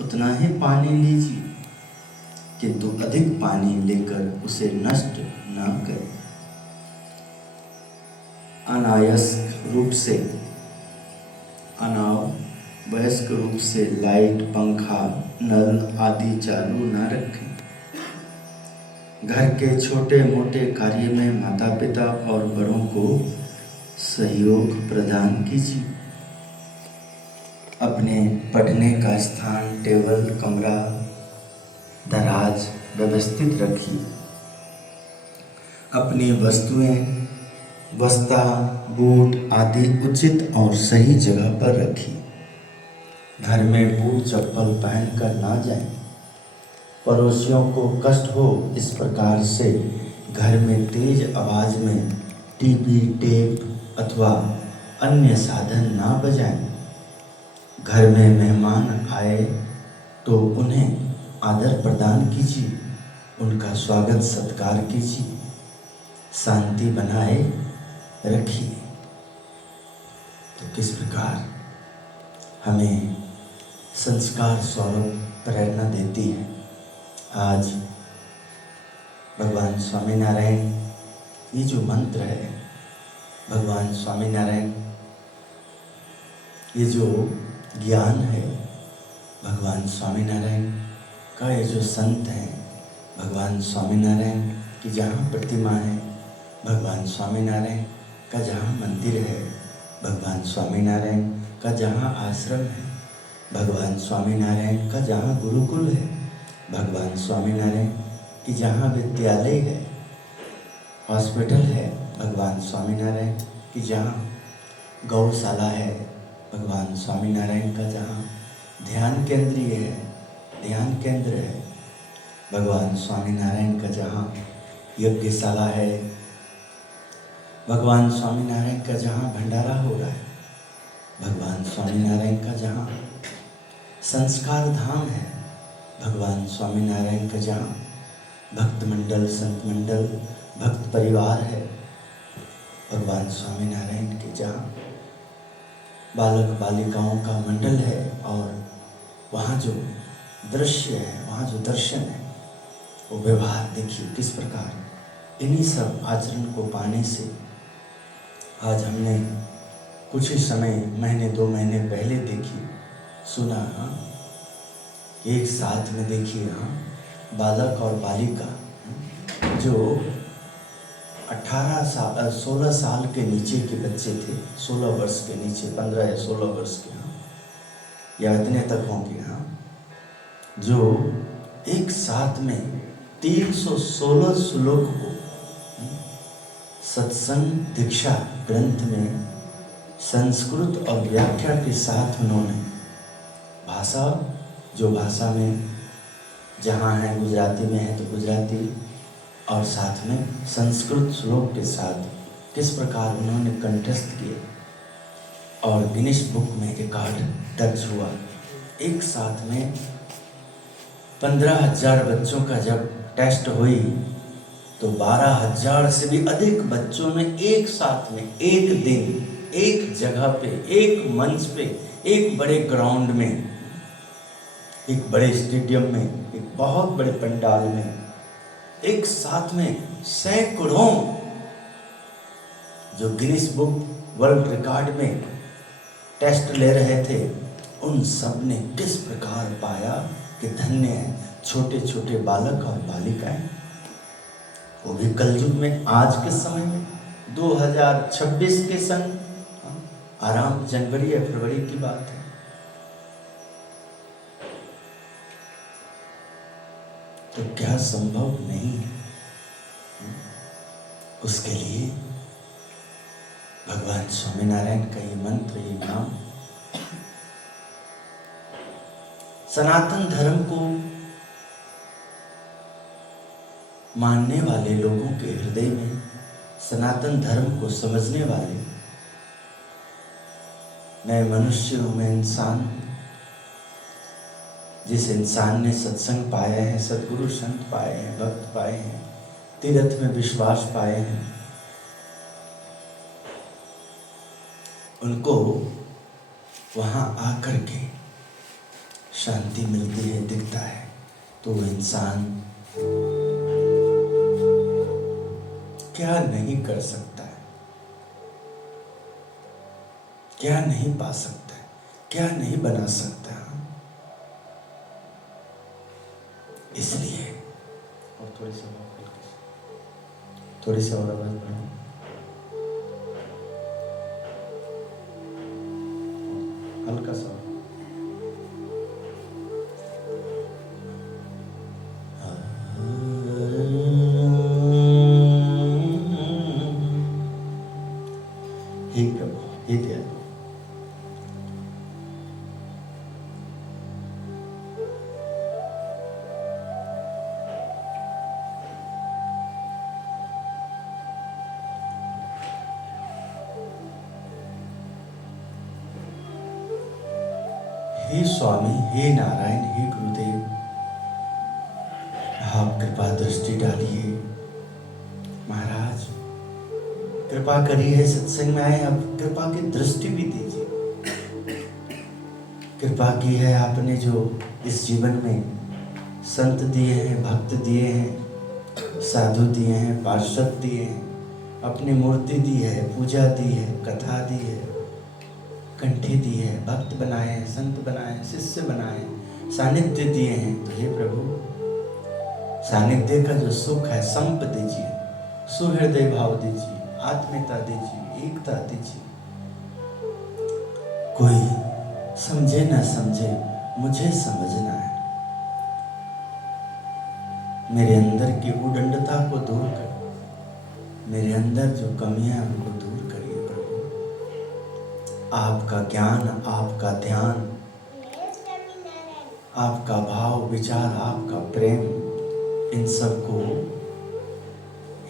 उतना ही पानी लीजिए, किंतु अधिक पानी लेकर उसे नष्ट न करें। अनायास रूप से अनावश्यक रूप से लाइट, पंखा, नल आदि चालू न रखें। घर के छोटे मोटे कार्य में माता पिता और बड़ों को सहयोग प्रदान कीजिए। अपने पढ़ने का स्थान, टेबल, कमरा, दराज व्यवस्थित रखिए। अपनी वस्तुएं, बस्ता, बूट आदि उचित और सही जगह पर रखिए। घर में बूट चप्पल पहनकर ना जाएं। पड़ोसियों को कष्ट हो इस प्रकार से घर में तेज आवाज में टीवी, टेप अथवा अन्य साधन ना बजाएं। घर में मेहमान आए तो उन्हें आदर प्रदान कीजिए, उनका स्वागत सत्कार कीजिए, शांति बनाए रखिए। तो किस प्रकार हमें संस्कार स्वरूप प्रेरणा देती है। आज भगवान स्वामीनारायण, ये जो मंत्र है, भगवान स्वामीनारायण, ये जो ज्ञान है, भगवान स्वामीनारायण का ये जो संत हैं, भगवान स्वामीनारायण की जहाँ प्रतिमा है, भगवान स्वामीनारायण का जहाँ मंदिर है, भगवान स्वामीनारायण का जहाँ आश्रम है, भगवान स्वामीनारायण का जहाँ गुरुकुल है, भगवान स्वामीनारायण की जहाँ विद्यालय है, हॉस्पिटल है, भगवान स्वामीनारायण की जहाँ गौशाला है, भगवान स्वामीनारायण का जहाँ ध्यान केंद्रीय है, ध्यान केंद्र है, भगवान स्वामीनारायण का जहाँ यज्ञशाला है, भगवान स्वामीनारायण का जहाँ भंडारा हो रहा है, भगवान स्वामीनारायण का जहाँ संस्कार धाम है, भगवान स्वामीनारायण का जहाँ भक्त मंडल, संत मंडल, भक्त परिवार है, भगवान स्वामीनारायण के जहाँ बालक बालिकाओं का मंडल है, और वहाँ जो दृश्य है, वहाँ जो दर्शन है, वो व्यवहार देखिए किस प्रकार। इन्हीं सब आचरण को पाने से आज हमने कुछ ही समय, महीने 2 महीने पहले देखी सुना, एक साथ में देखिए बालक और बालिका जो 16 साल के नीचे के बच्चे थे, 16 वर्ष के नीचे, 15 या 16 वर्ष के, या इतने तक होंगे, जो एक साथ में 316 श्लोक को सत्संग दीक्षा ग्रंथ में संस्कृत और व्याख्या के साथ उन्होंने भाषा, जो भाषा में जहाँ है, गुजराती में है तो गुजराती, और साथ में संस्कृत श्लोक के साथ किस प्रकार उन्होंने कंठस्थ किए और गिनीज बुक में रिकॉर्ड दर्ज हुआ। एक साथ में 15,000 बच्चों का जब टेस्ट हुई तो 12,000 से भी अधिक बच्चों ने एक साथ में, एक दिन, एक जगह पे, एक मंच पे, एक बड़े ग्राउंड में, एक बड़े स्टेडियम में, एक बहुत बड़े पंडाल में, एक साथ में सैकड़ों जो गिनीज बुक वर्ल्ड रिकॉर्ड में टेस्ट ले रहे थे, उन सब ने किस प्रकार पाया कि धन्य है छोटे छोटे बालक और बालिकाएं, वो भी कलयुग में, आज के समय में 2026 के सन, आराम जनवरी या फरवरी की बात है। तो क्या संभव नहीं है? उसके लिए भगवान स्वामीनारायण का ये मंत्र, ये नाम, सनातन धर्म को मानने वाले लोगों के हृदय में, सनातन धर्म को समझने वाले, मैं मनुष्य हूं, मैं इंसान हूं, जिस इंसान ने सत्संग पाया है, सद्गुरु संत पाए हैं, भक्त पाए हैं, तीर्थ में विश्वास पाए हैं, उनको वहां आकर के शांति मिलती है, दिखता है, तो वो इंसान क्या नहीं कर सकता है, क्या नहीं पा सकता है, क्या नहीं बना सकता है। इसलिए और थोड़ी सी और आवाज बढ़ाओ। हल्का सा हे प्रभु, हे दयालु, हे स्वामी, हे नारायण, हे गुरुदेव, आप कृपा दृष्टि डालिए। महाराज कृपा करिए, सत्संग में आए, आप कृपा की दृष्टि भी दीजिए। कृपा की है आपने जो इस जीवन में संत दिए हैं, भक्त दिए हैं, साधु दिए हैं, पार्षद दिए हैं, अपनी मूर्ति दी है, पूजा दी है, कथा दी है, कंठी दी है, भक्त बनाए हैं, संत बनाए हैं, शिष्य बनाए हैं, सानिध्य दिए हैं। तो हे प्रभु, सानिध्य का जो सुख है, संप दीजिए, सुहृदय भाव दीजिए, आत्मीयता दीजिए, एकता दीजिए। कोई समझे ना समझे, मुझे समझना है। मेरे अंदर की उदंडता को दूर कर, मेरे अंदर जो कमियां हैं उनको दूर करिए प्रभु। आपका ज्ञान, आपका ध्यान, आपका भाव विचार, आपका प्रेम, इन सबको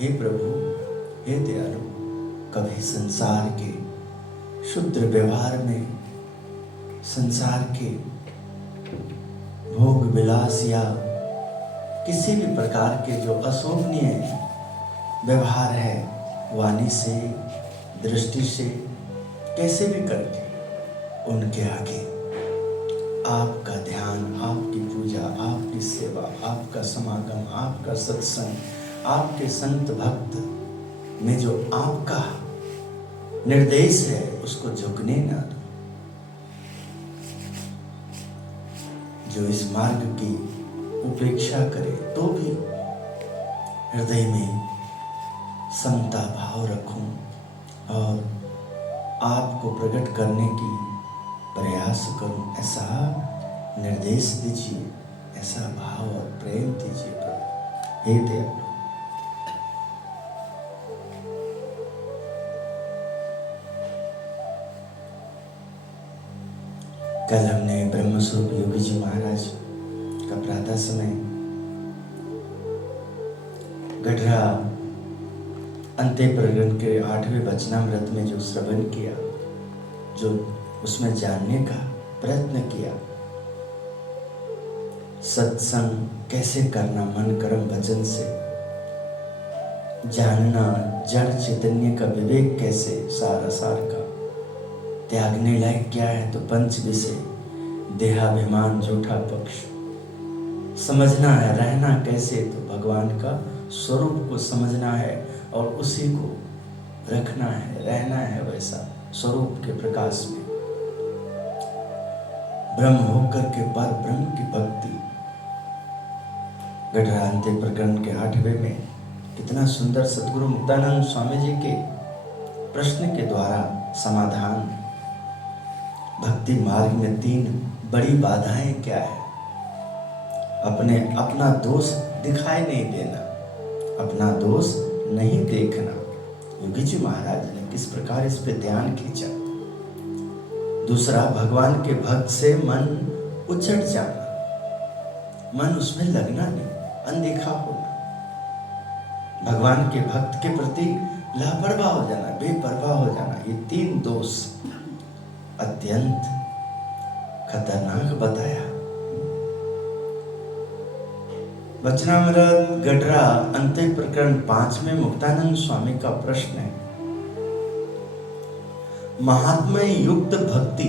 हे प्रभु, हे दयालु, कभी संसार के शुद्ध व्यवहार में, संसार के भोग विलास या किसी भी प्रकार के जो अशोभनीय व्यवहार है, वाणी से, दृष्टि से, कैसे भी करके उनके आगे आपका ध्यान, आपकी पूजा, आपकी सेवा, आपका समागम, आपका सत्संग, आपके संत भक्त में जो आपका निर्देश है उसको झुकने ना दो। जो इस मार्ग की उपेक्षा करे तो भी हृदय में समता भाव रखूं और आपको प्रकट करने की प्रयास करूं, ऐसा निर्देश दीजिए, ऐसा भाव और प्रेम दीजिए प्रभु। हे दयालु, कल हमने ब्रह्मस्वरूप योगी जी महाराज का प्रातः समय गढ़रा अंत्य प्रकरण के 8वें वचनामृत में जो श्रवण किया, जो उसमें जानने का प्रयत्न किया, सत्संग कैसे करना मन कर्म वचन से, जानना जड़ चैतन्य का विवेक कैसे, सार असार का त्यागने लायक क्या है, तो पंच विषय, देहाभिमान, झूठा पक्ष समझना है, रहना कैसे, तो भगवान का स्वरूप को समझना है और उसी को रखना है, रहना है वैसा स्वरूप के प्रकाश में, ब्रह्म होकर के पर ब्रह्म की भक्ति। गढ़रा अंत्य प्रकरण के 8वें में कितना सुंदर सद्गुरु मुक्तानंद स्वामी जी के प्रश्न के द्वारा समाधान। भक्ति मार्ग में 3 बड़ी बाधाएं क्या है? अपना दोष दिखाई नहीं देना, अपना दोष नहीं देखना। योगी जी महाराज ने किस प्रकार इस पे ध्यान खींचा। दूसरा, भगवान के भक्त से मन उचट जाना, मन उसमें लगना नहीं, अनदेखा होना, भगवान के भक्त के प्रति लापरवाह हो जाना, बेपरवाह हो जाना। ये 3 दोष अत्यंत खतरनाक बताया। वचनामृत गढ़रा अंत्य प्रकरण 5 में मुक्तानंद स्वामी का प्रश्न है, महात्म्य युक्त भक्ति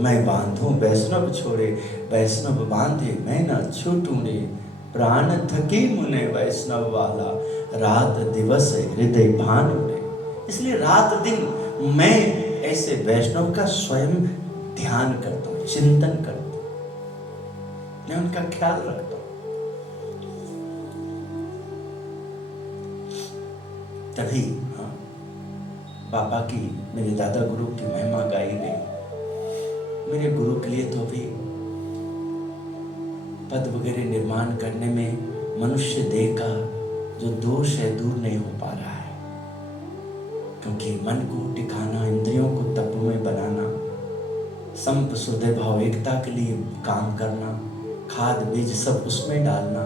मैं बांधूं वैष्णव छोड़े, वैष्णव बांधे मैं न छूटूं रे। प्राण थके मुने वैष्णव वाला, रात दिवस हृदय भानु रे। इसलिए रात दिन मैं ऐसे वैष्णव का स्वयं ध्यान करता हूँ, चिंतन करता हूँ, मैं उनका ख्याल रखता हूँ। तभी बाबा की, मेरे दादा गुरु की महिमा गाई गई। मेरे गुरु के लिए तो भी पद वगैरह निर्माण करने में मनुष्य देह का जो दोष है दूर नहीं हो पा रहा है, क्योंकि मन को टिकाना, इंद्रियों को तप में बनाना, संप सुहृदय भाव एकता के लिए काम करना, खाद बीज सब उसमें डालना,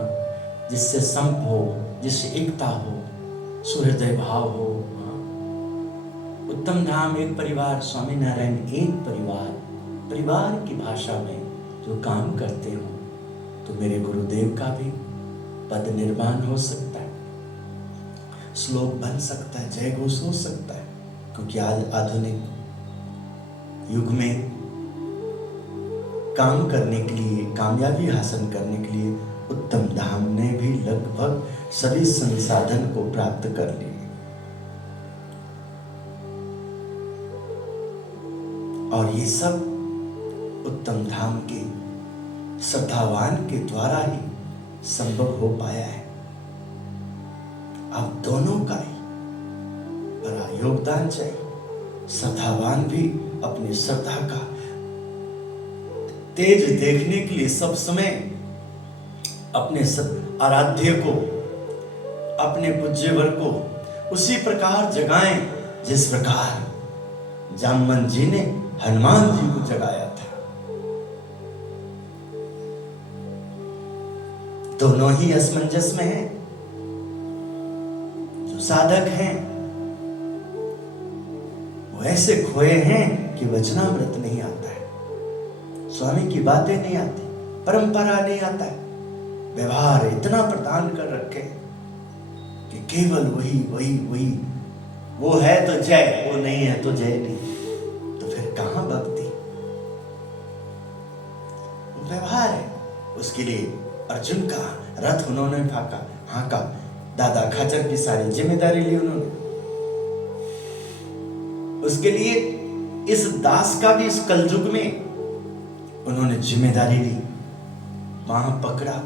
जिससे संप हो, जिससे एकता हो, सुहृदय भाव हो। उत्तम धाम एक परिवार, स्वामीनारायण एक परिवार, परिवार की भाषा में जो काम करते हो, तो मेरे गुरुदेव का भी पद निर्माण हो सकता है, श्लोक बन सकता है, जय घोष हो सकता है। क्योंकि आज आधुनिक युग में काम करने के लिए, कामयाबी हासिल करने के लिए उत्तम धाम ने भी लगभग सभी संसाधन को प्राप्त कर लिए। और ये सब उत्तम धाम के श्रद्धावान के द्वारा ही संभव हो पाया है। अब दोनों का ही बड़ा योगदान चाहिए। श्रद्धावान भी अपनी श्रद्धा का तेज देखने के लिए सब समय अपने आराध्य को, अपने पूज्यवर को उसी प्रकार जगाएं जिस प्रकार जामवंत जी ने हनुमान जी को जगाया था। दोनों ही असमंजस में हैं। जो साधक हैं वो ऐसे खोए हैं कि वचनामृत नहीं आता है, स्वामी की बातें नहीं आती, परंपरा नहीं आता है, व्यवहार इतना प्रदान कर रखे कि केवल वही वही वही, वो है तो जय, वो नहीं है तो जय नहीं। तो फिर कहां भक्ति? व्यवहार है। उसके लिए अर्जुन का रथ उन्होंने हाँका, दादा खाचर की सारी जिम्मेदारी ली उन्होंने। उसके लिए इस दास का भी इस कलयुग में उन्होंने जिम्मेदारी ली, वहां पकड़ा,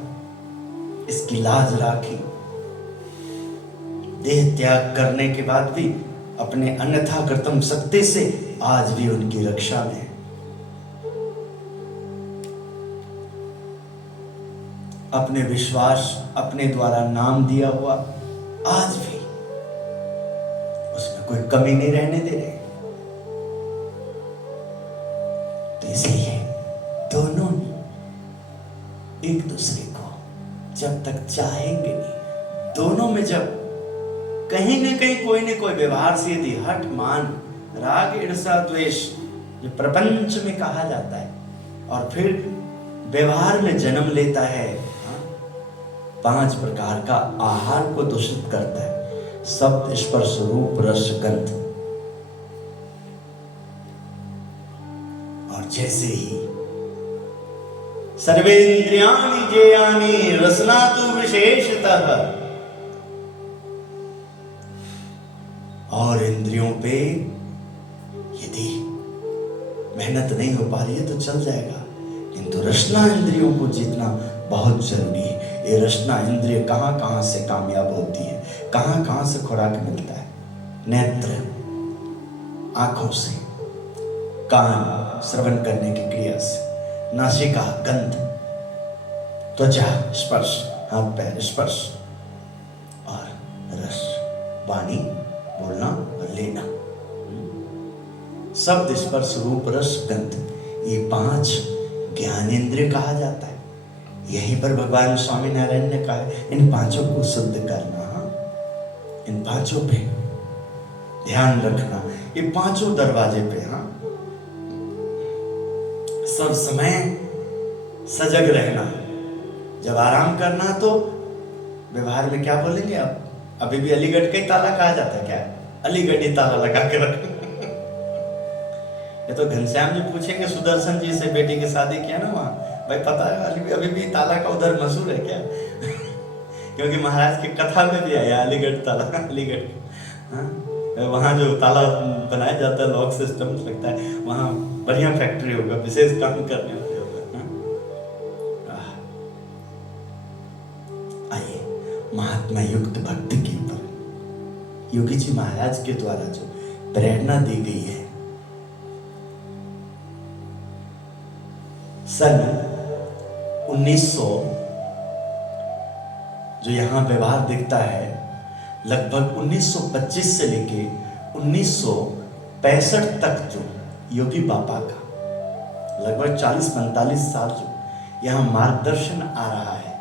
इसकी लाज राखी। देह त्याग करने के बाद भी अपने अन्यथा कर्तव्य सत्य से आज भी उनकी रक्षा में है। अपने विश्वास, अपने द्वारा नाम दिया हुआ आज भी उसमें कोई कमी नहीं रहने दे रहे। तो इसलिए दोनों एक दूसरे को जब तक चाहेंगे नहीं, दोनों में जब कहीं न कहीं कोई न कोई व्यवहार से यदि हठ, मान, राग, ईर्ष्या, द्वेष जो प्रपंच में कहा जाता है और फिर व्यवहार में जन्म लेता है, 5 प्रकार का आहार को दूषित करता है। शब्द, स्पर्श, रूप, रस, गंध। और जैसे ही सर्वेन्द्रियाणि जेयानि रसना तु विशेषतः, और इंद्रियों पे यदि मेहनत नहीं हो पा रही है तो चल जाएगा, किंतु रसना इंद्रियों को जीतना बहुत जरूरी है। ये रसना इंद्रिय कहां कहां से कामयाब होती है, कहां कहां से खुराक मिलता है। नेत्र आंखों से, कान श्रवण करने की क्रिया से, नासिका गंध, त्वचा स्पर्श, हाथ पैर स्पर्श, और रस वाणी बोलना और लेना। शब्द, स्पर्श, रूप, रस, गंध, ये 5 ज्ञानेंद्रिय कहा जाता है। यहीं पर भगवान स्वामीनारायण ने कहा इन 5 को शुद्ध करना, इन 5 पे ध्यान रखना, ये 5 दरवाजे पे सब समय सजग रहना। जब आराम करना तो व्यवहार में क्या बोलेंगे आप? अभी भी अलीगढ़ का ही ताला कहा जाता है क्या? अलीगढ़ ही ताला लगा के रखना। तो घनश्याम जी पूछेंगे सुदर्शन जी से, बेटी की शादी किया ना वहाँ, भाई पता है अभी भी ताला का उधर मशहूर है क्या? क्योंकि महाराज की कथा में भी आया अलीगढ़ ताला, अलीगढ़, हाँ, वहाँ जो ताला बनाया जाता है लॉक सिस्टम लगता है, वहाँ बढ़िया फैक्ट्री होगा, विशेष काम करने वाले होगा। आइए महात्मा युक्त भक्ति के ऊपर योगी जी महाराज के द्वारा जो प्रेरणा दी गई है। सन 1900 जो यहाँ व्यवहार दिखता है, लगभग 1925 से लेके 1965 तक जो योगी बाबा का लगभग 40-45 साल जो यहाँ मार्गदर्शन आ रहा है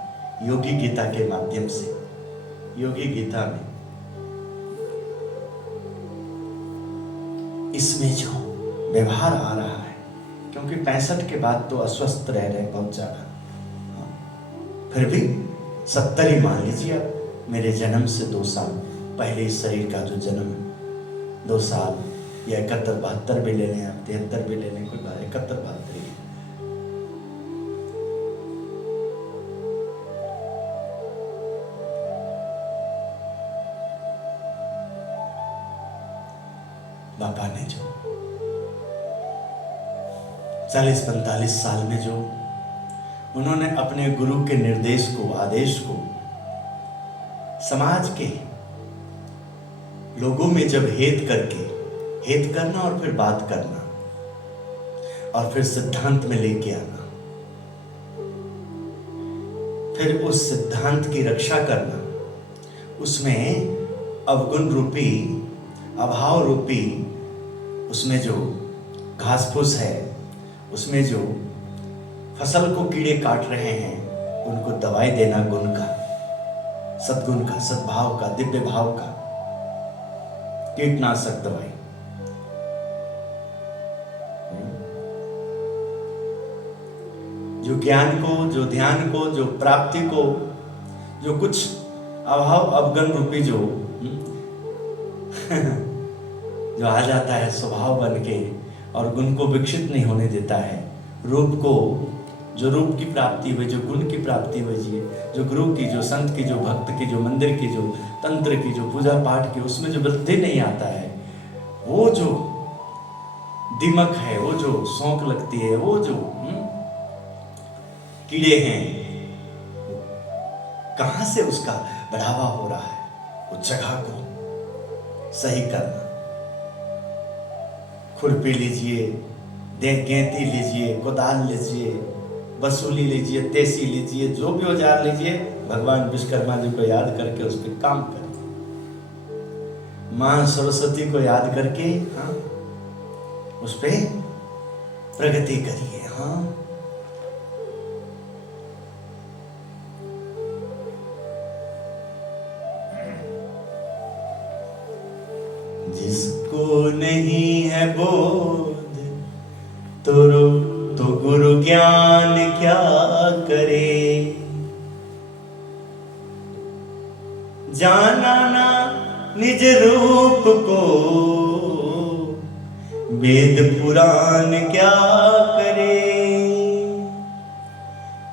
योगी गीता के माध्यम से। योगी गीता में इसमें जो व्यवहार आ रहा है, क्योंकि 65 के बाद तो अस्वस्थ रह रहे बहुत ज्यादा, फिर भी 70 ही मान लीजिए आप, मेरे जन्म से 2 साल पहले इस शरीर का जो जन्म है 2 साल या 71-72 भी ले लें आप, 73 भी ले लें, कोई बात 71-72 ही। बाबा ने जो 40-45 साल में जो उन्होंने अपने गुरु के निर्देश को, आदेश को समाज के लोगों में जब हेत करना और फिर बात करना और फिर सिद्धांत में लेके आना, फिर उस सिद्धांत की रक्षा करना, उसमें अवगुण रूपी, अभाव रूपी, उसमें जो घास फूस है, उसमें जो फसल को कीड़े काट रहे हैं, उनको दवाई देना गुण का, सद्गुण का, सद्भाव का, दिव्य भाव का, कीटनाशक दवाई। जो ज्ञान को, जो ध्यान को, जो प्राप्ति को, जो कुछ अभाव अवगुण रूपी जो जो आ जाता है स्वभाव बन के और गुण को विकसित नहीं होने देता है, रूप को, जो रूप की प्राप्ति हुई, जो गुण की प्राप्ति हुई, जो गुरु की, जो संत की, जो भक्त की, जो मंदिर की, जो तंत्र की, जो पूजा पाठ की, उसमें जो वृद्धि नहीं आता है, वो जो दिमक है, वो जो शौक लगती है, वो जो कीड़े हैं, कहां से उसका बढ़ावा हो रहा है, वो जगह को सही करना। खुरपी लीजिए, गेंती लीजिए, कुदाल लीजिए, वसूली लीजिए, तेसी लीजिए, जो भी औजार लीजिए, भगवान विश्वकर्मा जी को याद करके उस पर काम करिए। मां सरस्वती को याद करके उस पर प्रगति करिए। जिसको नहीं है बोध तो गुरु ज्ञान क्या करे, जाना ना निज रूप को वेद पुराण क्या करे।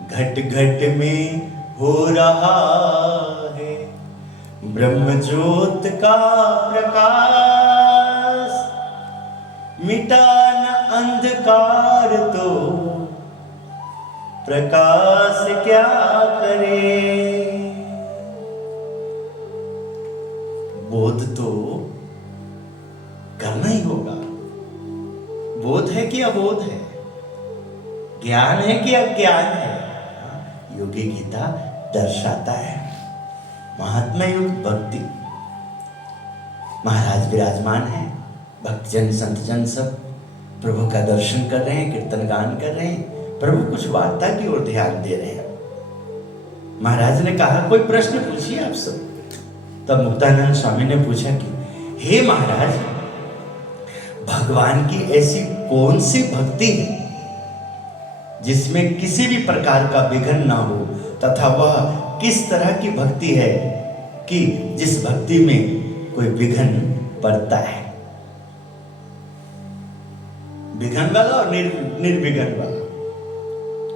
घट घट में हो रहा है ब्रह्म ज्योत का प्रकाश, मिटा न अंधकार तो प्रकाश क्या करे। बोध तो करना ही होगा। बोध है कि अबोध है, ज्ञान है कि अज्ञान है, योगी गीता दर्शाता है। महात्मा युक्त भक्ति, महाराज विराजमान है, भक्तजन संतजन सब प्रभु का दर्शन कर रहे हैं, कीर्तन गान कर रहे हैं, प्रभु कुछ वार्ता की ओर ध्यान दे रहे हैं। महाराज ने कहा कोई प्रश्न पूछिए आप सब। तब मुक्तानंद स्वामी ने पूछा कि हे महाराज, भगवान की ऐसी कौन सी भक्ति है जिसमें किसी भी प्रकार का विघ्न ना हो, तथा वह किस तरह की भक्ति है कि जिस भक्ति में कोई विघ्न पड़ता है। विघन वाला और निर्विघन वाला।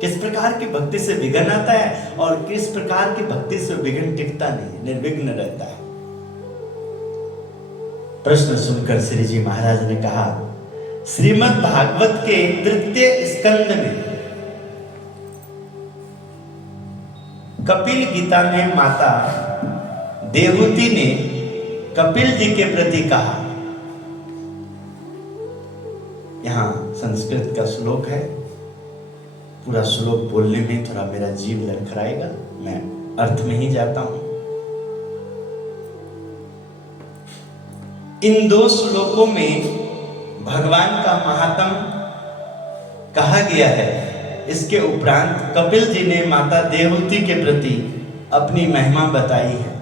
किस प्रकार की भक्ति से विघन आता है और किस प्रकार की भक्ति से विघन टिकता नहीं, निर्विघ्न रहता है। प्रश्न सुनकर श्री जी महाराज ने कहा, श्रीमद् भागवत के तृतीय स्कंद में कपिल गीता में माता देवहूति ने कपिल जी के प्रति कहा। यहां संस्कृत का श्लोक है, पूरा श्लोक बोलने में थोड़ा मेरा जीव लड़खड़ाएगा, मैं अर्थ में ही जाता हूं। इन दो श्लोकों में भगवान का महात्म कहा गया है। इसके उपरांत कपिल जी ने माता देवहूति के प्रति अपनी महिमा बताई है।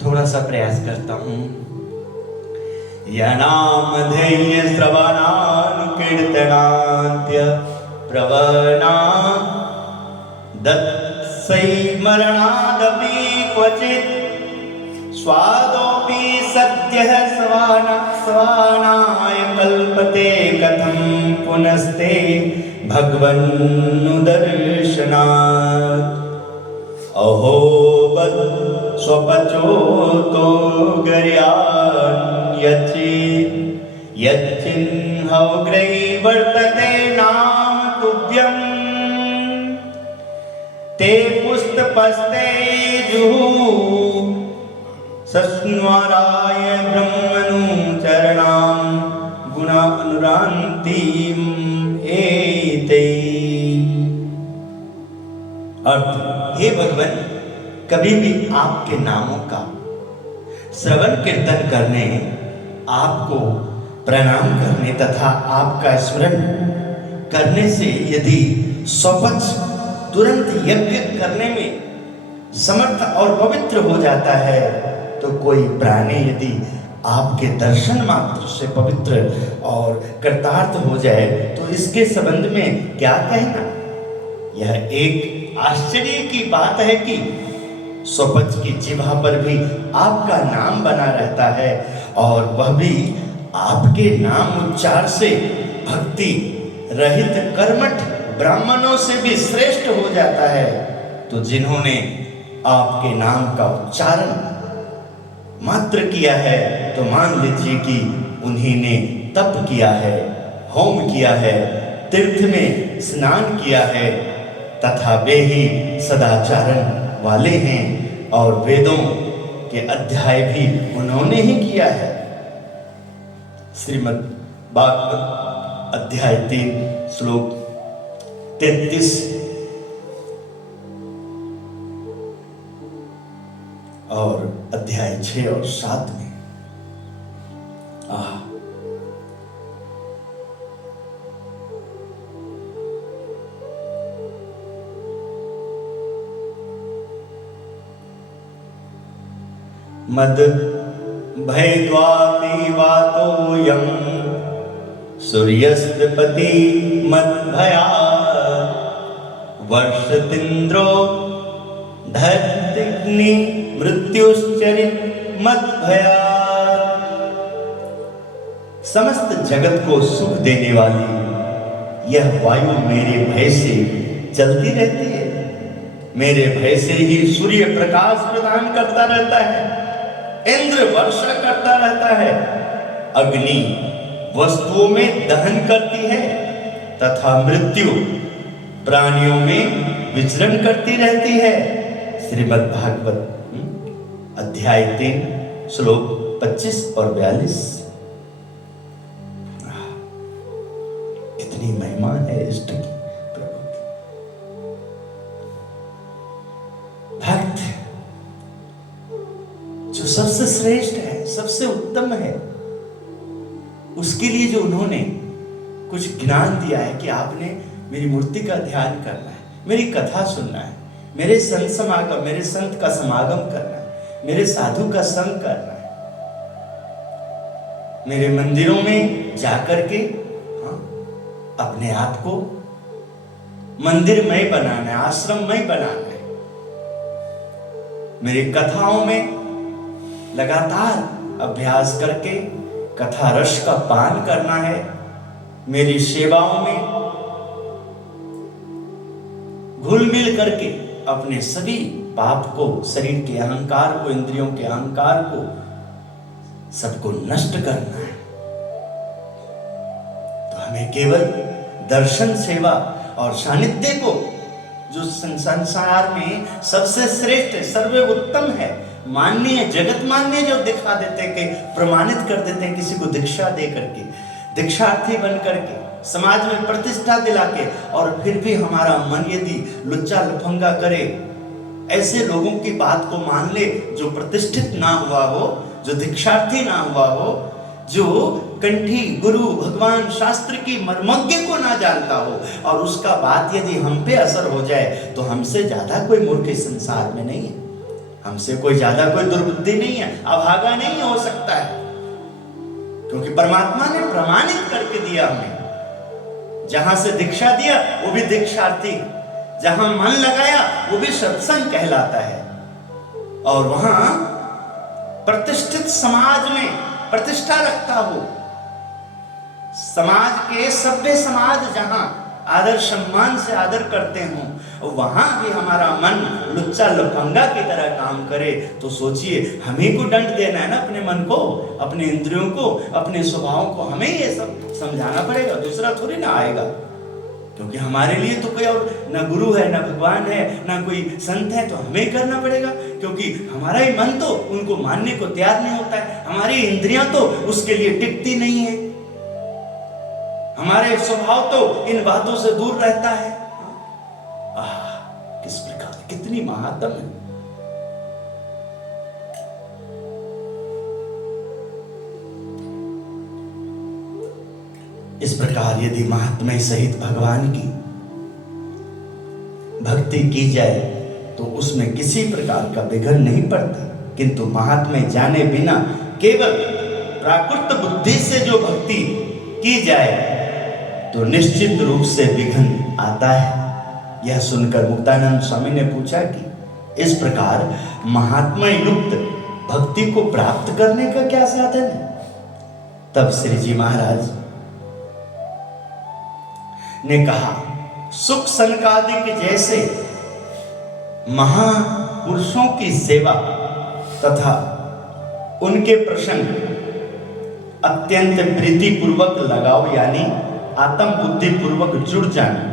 थोड़ा सा प्रयास करता हूं। यनामधेय श्रवणानुकीर्तनाद्य प्रवणा दत्सैमरणादपि क्वचित् स्वादोऽपि सद्यः स्वानाय कल्पते कथं पुनस्ते भगवन्नुदर्शनात्। अहो बद स्वपचोतो गर्यान् यच्चिन्हौग्रै वर्तते नाम तुभ्यम् ते पुस्तपस्ते जुहुः सस्मराय ब्रह्मनुचरणां गुणानुरान्तिम् एते। अर्थ, हे भगवान, कभी भी आपके नामों का श्रवण कीर्तन करने, आपको प्रणाम करने तथा आपका स्मरण करने से यदि स्वपच तुरंत यज्ञ करने में समर्थ और पवित्र हो जाता है, तो कोई प्राणी यदि आपके दर्शन मात्र से पवित्र और कृतार्थ हो जाए तो इसके संबंध में क्या कहना। यह एक आश्चर्य की बात है कि स्वपच की जिह्वा पर भी आपका नाम बना रहता है और वह भी आपके नाम उच्चार से भक्ति रहित कर्मठ ब्राह्मणों से भी श्रेष्ठ हो जाता है। तो जिन्होंने आपके नाम का उच्चारण मात्र किया है, तो मान लीजिए कि उन्हीं ने तप किया है, होम किया है, तीर्थ में स्नान किया है तथा वे ही सदाचारण वाले हैं और वेदों के अध्याय भी उन्होंने ही किया है। श्रीमद् भागवत अध्याय 3 श्लोक 33 और अध्याय 6 और 7 में मद भयद्वातिवातोऽयं सूर्यस्तपति मद्भयात् वर्षतीन्द्रो धरत्यग्नि मृत्युश्चरित मद्भयात्। समस्त जगत को सुख देने वाली यह वायु मेरे भय से चलती रहती है। मेरे भय से ही सूर्य प्रकाश प्रदान करता रहता है, इंद्र वर्षा करता रहता है, अग्नि वस्तुओं में दहन करती है तथा मृत्यु प्राणियों में विचरण करती रहती है। श्रीमद् भागवत अध्याय 3 श्लोक 25 और 42। कितनी महिमा है इष्ट की, प्रभु की। भक्त जो सबसे श्रेष्ठ है, सबसे उत्तम है, उसके लिए जो उन्होंने कुछ ज्ञान दिया है कि आपने मेरी मूर्ति का ध्यान करना है, मेरी कथा सुनना है, मेरे संत समागम, मेरे संत का समागम करना है, मेरे साधु का संग करना है, मेरे मंदिरों में जाकर के अपने आप को मंदिरमय बनाना है, आश्रममय बनाना है। मेरी कथाओं में लगातार अभ्यास करके कथा रस का पान करना है। मेरी सेवाओं में घुल मिल करके अपने सभी पाप को, शरीर के अहंकार को, इंद्रियों के अहंकार को, सबको नष्ट करना है। तो हमें केवल दर्शन, सेवा और सानिध्य को, जो संसार में सबसे श्रेष्ठ है, सर्वोत्तम है, मान्य, जगत मान्य, जो दिखा देते कि प्रमाणित कर देते हैं किसी को दीक्षा दे करके, दीक्षार्थी बन करके, समाज में प्रतिष्ठा दिला के, और फिर भी हमारा मन यदि लुच्चा लफंगा करे, ऐसे लोगों की बात को मान ले जो प्रतिष्ठित ना हुआ हो, जो दीक्षार्थी ना हुआ हो, जो कंठी गुरु भगवान शास्त्र की मर्मज्ञ को ना जानता हो, और उसका बात यदि हम पे असर हो जाए, तो हमसे ज्यादा कोई मूर्ख इस संसार में नहीं है, हमसे कोई ज्यादा कोई दुर्बुद्धि नहीं है, अभागा नहीं हो सकता है। क्योंकि परमात्मा ने प्रमाणित करके दिया हमें। जहां से दीक्षा दिया वो भी दीक्षार्थी, जहां मन लगाया वो भी सत्संग कहलाता है। और वहां प्रतिष्ठित समाज में प्रतिष्ठा रखता हो, समाज के सभ्य समाज जहां आदर सम्मान से आदर करते हों, वहां भी हमारा मन लुच्चा लफंगा की तरह काम करे, तो सोचिए हमें को दंड देना है ना, अपने मन को, अपने इंद्रियों को, अपने स्वभाव को, हमें ये सब समझाना पड़ेगा, दूसरा थोड़ी ना आएगा। क्योंकि हमारे लिए तो कोई और ना गुरु है, ना भगवान है, ना कोई संत है, तो हमें करना पड़ेगा। क्योंकि हमारा ही मन तो उनको मानने को तैयार नहीं होता है, हमारी इंद्रियां तो उसके लिए टिकती नहीं है, हमारे स्वभाव तो इन बातों से दूर रहता है। किस प्रकार, कितनी महात्म है। इस प्रकार यदि महात्मा सहित भगवान की भक्ति की जाए तो उसमें किसी प्रकार का विघ्न नहीं पड़ता, किंतु महात्मा जाने बिना केवल प्राकृत बुद्धि से जो भक्ति की जाए तो निश्चित रूप से विघ्न आता है। यह सुनकर मुक्तानंद स्वामी ने पूछा कि इस प्रकार महात्मा युक्त भक्ति को प्राप्त करने का क्या साधन है? तब श्री जी महाराज ने कहा, सुख सनकादिक जैसे महापुरुषों की सेवा तथा उनके प्रसंग अत्यंत प्रीति पूर्वक लगाओ, यानी आत्म बुद्धि पूर्वक जुड़ जाना,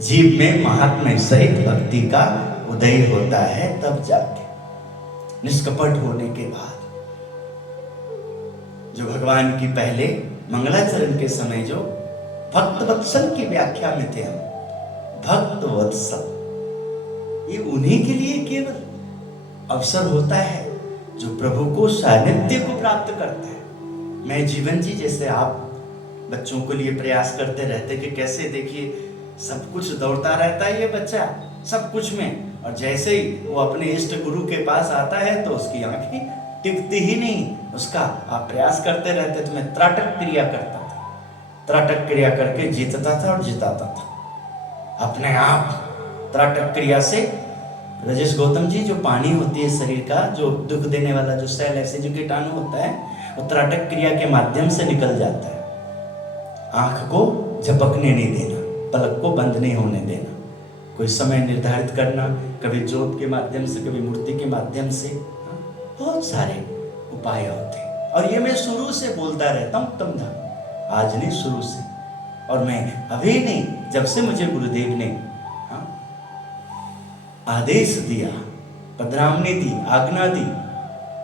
जीव में महात्मा सहित भक्ति का उदय होता है। तब जाके निष्कपट होने के बाद, जो भगवान की पहले मंगलाचरण के समय जो भक्त वत्सल की व्याख्या में थे हम, भक्त वत्सल, ये उन्हीं के लिए केवल अवसर होता है जो प्रभु को, सानिध्य को प्राप्त करता है। मैं जीवन जी जैसे आप बच्चों के लिए प्रयास करते रहते कि कैसे, देखिए सब कुछ दौड़ता रहता है ये बच्चा सब कुछ में, और जैसे ही वो अपने इष्ट गुरु के पास आता है तो उसकी आंखें टिकती ही नहीं, उसका आप प्रयास करते रहते। तो मैं त्राटक क्रिया करता था, त्राटक क्रिया करके जीतता था और जिताता था अपने आप। त्राटक क्रिया से राजेश गौतम जी, जो पानी होती है शरीर का, जो दुख देने वाला जो सेल ऐसे जो कीटाणु होता है, वो त्राटक क्रिया के माध्यम से निकल जाता है। आंख को झपकने नहीं देना, पलक को बंद नहीं होने देना, कोई समय निर्धारित करना, कभी ज्योत के माध्यम से, कभी मूर्ति के माध्यम से, बहुत सारे उपाय होते हैं। और ये मैं शुरू से बोलता रहता हूँ उत्तम धाम, आज नहीं शुरू से, और मैं अभी नहीं, जब से मुझे गुरुदेव ने आदेश दिया, पधरामनी दी, आज्ञा दी,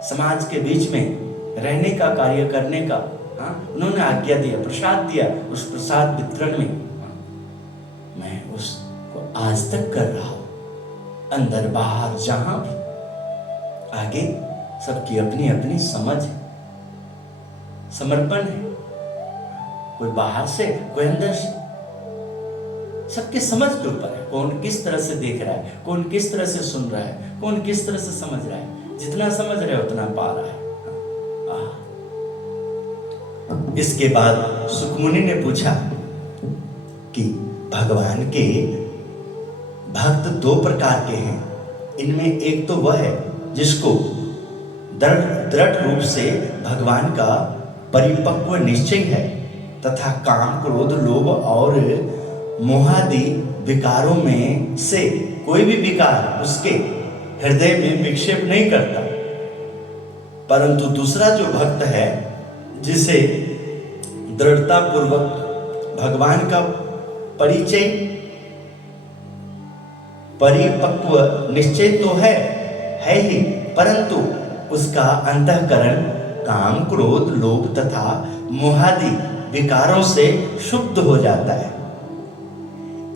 समाज के बीच में रहने का, कार्य करने का, उन्होंने आज्ञा दिया, प्रसाद दिया, उस प्रसाद वितरण में मैं उसको आज तक कर रहा हूं, अंदर बाहर जहां भी। आगे सबकी अपनी अपनी समझ है, समर्पण है, कोई बाहर से, कोई अंदर से, सबके समझ के ऊपर है। कौन किस तरह से देख रहा है, कौन किस तरह से सुन रहा है, कौन किस तरह से समझ रहा है। जितना समझ रहे उतना पा रहा है। इसके बाद सुखमुनि ने पूछा कि भगवान के भक्त दो प्रकार के हैं, इनमें एक तो वह है जिसको दृढ़ रूप से भगवान का परिपक्व निश्चय है तथा काम, क्रोध, लोभ और मोहादि विकारों में से कोई भी विकार उसके हृदय में विक्षेप नहीं करता। परंतु दूसरा जो भक्त है जिसे दृढ़ता पूर्वक भगवान का परिचय, परिपक्व निश्चय तो है ही, परंतु उसका अंतःकरण काम, क्रोध, लोभ तथा मोहादि विकारों से शुद्ध हो जाता है।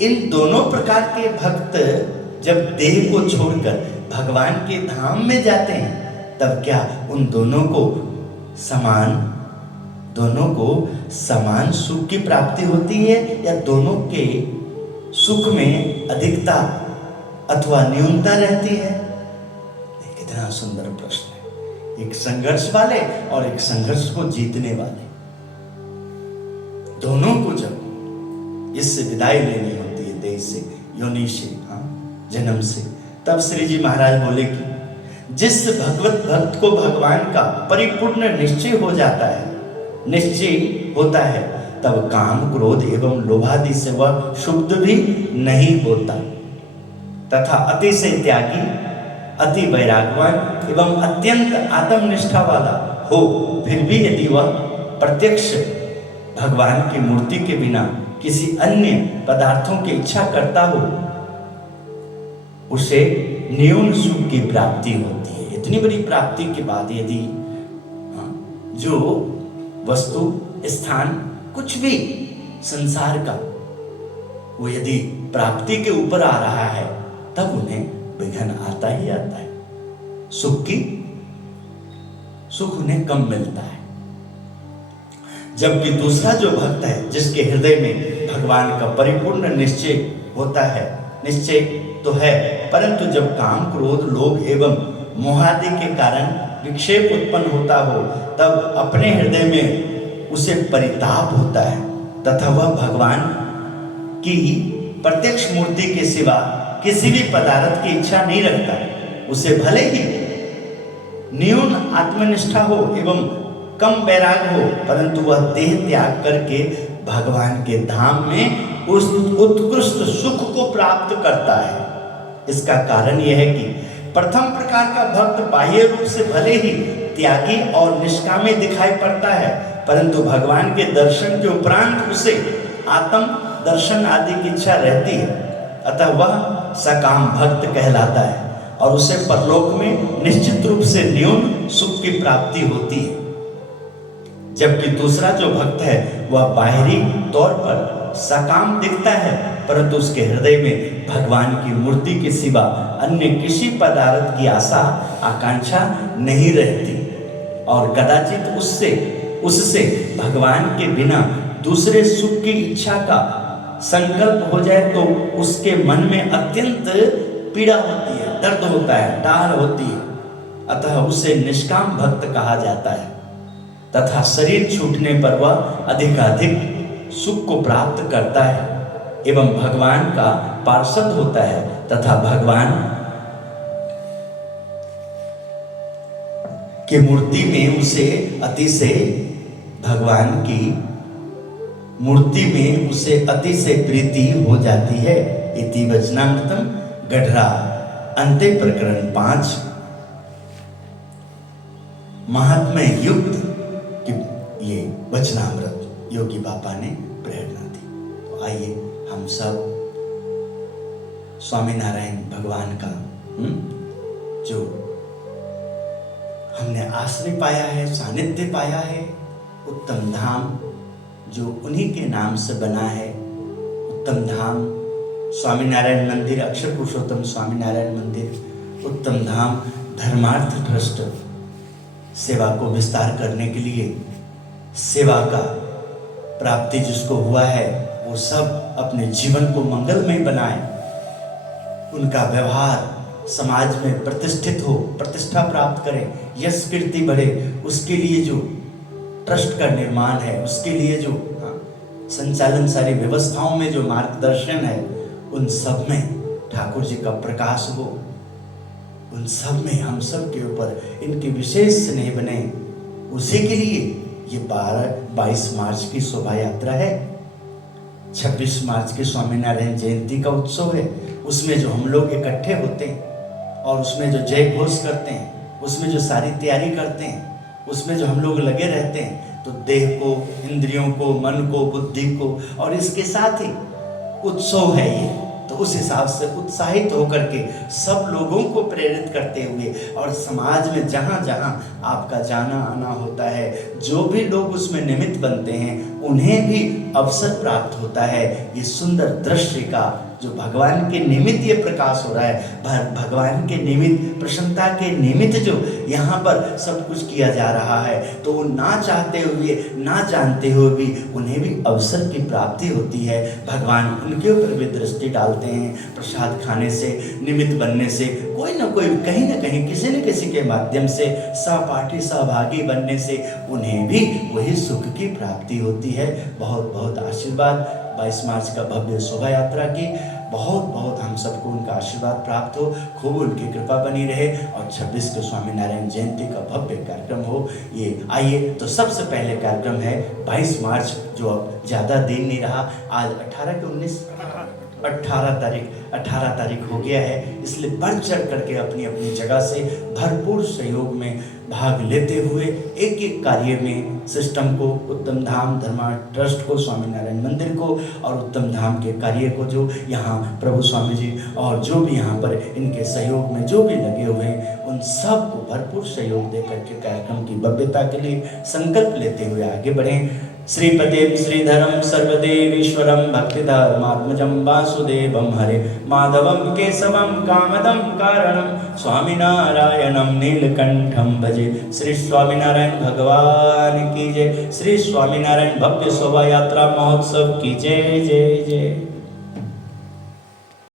इन दोनों प्रकार के भक्त जब देह को छोड़कर भगवान के धाम में जाते हैं तब क्या उन दोनों को समान सुख की प्राप्ति होती है या दोनों के सुख में अधिकता अथवा न्यूनता रहती है? कितना सुंदर प्रश्न है। एक संघर्ष वाले और एक संघर्ष को जीतने वाले, दोनों को जब इससे विदाई लेनी होती है, देह से, योनि से, जन्म से, तब श्री जी महाराज बोले कि जिस भगवत भक्त को भगवान का परिपूर्ण निश्चय हो जाता है, निश्चय होता है, तब काम, क्रोध एवं लोभादि से वह शुद्ध भी नहीं होता तथा अतिशय त्यागी, अति वैरागवान एवं अत्यंत आत्मनिष्ठा वाला हो, फिर भी यदि वह प्रत्यक्ष भगवान की मूर्ति के बिना किसी अन्य पदार्थों की इच्छा करता हो, उसे न्यून सुख की प्राप्ति होती है। इतनी बड़ी प्राप्ति के बाद यदि जो वस्तु, स्थान, कुछ भी संसार का वो यदि प्राप्ति के ऊपर आ रहा है तब उन्हें विघ्न आता ही आता है। सुख उन्हें कम मिलता है। जबकि दूसरा जो भक्त है जिसके हृदय में भगवान का परिपूर्ण निश्चय होता है, निश्चय तो है, परंतु जब काम, क्रोध, लोभ एवं मोहादि के कारण विक्षेप उत्पन्न होता हो तब अपने हृदय में उसे परिताप होता है तथा वह भगवान की प्रत्यक्ष मूर्ति के सिवा किसी भी पदार्थ की इच्छा नहीं रखता। उसे भले ही न्यून आत्मनिष्ठा हो एवं कम वैराग हो, परंतु वह देह त्याग करके भगवान के धाम में उस उत्कृष्ट सुख को प्राप्त करता है। इसका कारण यह है कि प्रथम प्रकार का भक्त बाह्य रूप से भले ही त्यागी और निष्कामी दिखाई पड़ता है, परंतु भगवान के दर्शन के उपरांत उसे आत्म दर्शन आदि की इच्छा रहती है, अतः वह सकाम भक्त कहलाता है और उसे परलोक में निश्चित रूप से न्यून सुख की प्राप्ति होती है। जबकि दूसरा जो भक्त है वह बाहरी तौर पर सकाम दिखता है, परंतु उसके हृदय में भगवान की मूर्ति के सिवा अन्य किसी पदार्थ की आशा आकांक्षा नहीं रहती और कदाचित उससे भगवान के बिना दूसरे सुख की इच्छा का संकल्प हो जाए तो उसके मन में अत्यंत पीड़ा होती है, दर्द होता है, डाल होती है, अतः उसे निष्काम भक्त कहा जाता है तथा शरीर छूटने पर वह अधिकाधिक सुख को प्राप्त करता है एवं भगवान का पार्षद होता है तथा भगवान की मूर्ति में उसे अतिशय भगवान की मूर्ति में उसे अतिशय प्रीति हो जाती है। इति वचनामृतम गढ़रा अंत्य प्रकरण 5 महात्म्य युक्त ये वचनामृत योगी बाबा ने प्रेरणा दी। तो आइए हम सब स्वामीनारायण भगवान का जो हमने आश्रय पाया है, सानिध्य पाया है, उत्तम धाम जो उन्हीं के नाम से बना है, उत्तम धाम स्वामीनारायण मंदिर, अक्षर पुरुषोत्तम स्वामीनारायण मंदिर, उत्तम धाम धर्मार्थ ट्रस्ट सेवा को विस्तार करने के लिए सेवा का प्राप्ति जिसको हुआ है वो सब अपने जीवन को मंगलमय बनाए, उनका व्यवहार समाज में प्रतिष्ठित हो, प्रतिष्ठा प्राप्त करें, यश कीर्ति बढ़े, उसके लिए जो ट्रस्ट का निर्माण है, उसके लिए जो संचालन सारी व्यवस्थाओं में जो मार्गदर्शन है, उन सब में ठाकुर जी का प्रकाश हो, उन सब में हम सब के ऊपर इनके विशेष स्नेह बने, उसी के लिए ये 22 मार्च की शोभा यात्रा है। 26 मार्च की स्वामीनारायण जयंती का उत्सव है, उसमें जो हम लोग इकट्ठे होते हैं और उसमें जो जय घोष करते हैं, उसमें जो सारी तैयारी करते हैं, उसमें जो हम लोग लगे रहते हैं, तो देह को, इंद्रियों को, मन को, बुद्धि को, और इसके साथ ही उत्सव है ये, तो उस हिसाब से उत्साहित होकर के सब लोगों को प्रेरित करते हुए और समाज में जहाँ जहाँ आपका जाना आना होता है, जो भी लोग उसमें निमित्त बनते हैं, उन्हें भी अवसर प्राप्त होता है ये सुंदर दृश्य का, जो भगवान के निमित्त ये प्रकाश हो रहा है, भगवान के निमित्त, प्रसन्नता के निमित्त जो यहाँ पर सब कुछ किया जा रहा है, तो वो ना चाहते हुए, ना जानते हुए भी उन्हें भी अवसर की प्राप्ति होती है। भगवान उनके ऊपर भी दृष्टि डालते हैं, प्रसाद खाने से, निमित्त बनने से, कोई ना कोई कहीं ना कहीं किसी न किसी के माध्यम से सहपाठी, सहभागी बनने से उन्हें भी वही सुख की प्राप्ति होती है। बहुत बहुत आशीर्वाद 22 मार्च का भव्य शोभा यात्रा की, बहुत बहुत हम सबको उनका आशीर्वाद प्राप्त हो, खूब उनकी कृपा बनी रहे, और 26 को स्वामीनारायण जयंती का भव्य कार्यक्रम हो। ये आइए, तो सबसे पहले कार्यक्रम है 22 मार्च, जो अब ज़्यादा दिन नहीं रहा, आज 18 के 19 18 तारीख हो गया है, इसलिए बढ़ चढ़ करके अपनी अपनी जगह से भरपूर सहयोग में भाग लेते हुए एक एक कार्य में सिस्टम को, उत्तम धाम धर्मा ट्रस्ट को, स्वामीनारायण मंदिर को और उत्तम धाम के कार्य को, जो यहाँ प्रभु स्वामी जी और जो भी यहाँ पर इनके सहयोग में जो भी लगे हुए हैं, उन सब को भरपूर सहयोग दे करके कार्यक्रम की भव्यता के लिए संकल्प लेते हुए आगे बढ़ें। श्रीपतिं श्रीधरं सर्वदेवीश्वरं भक्तिधर्मात्मजं वासुदेवं हरे माधवं केशवं कामदं कारणं स्वामीनारायणं नीलकंठं भजे। श्री स्वामीनारायण भगवान की जय। श्री स्वामीनारायण भव्य शोभा यात्रा महोत्सव की जय जय जय।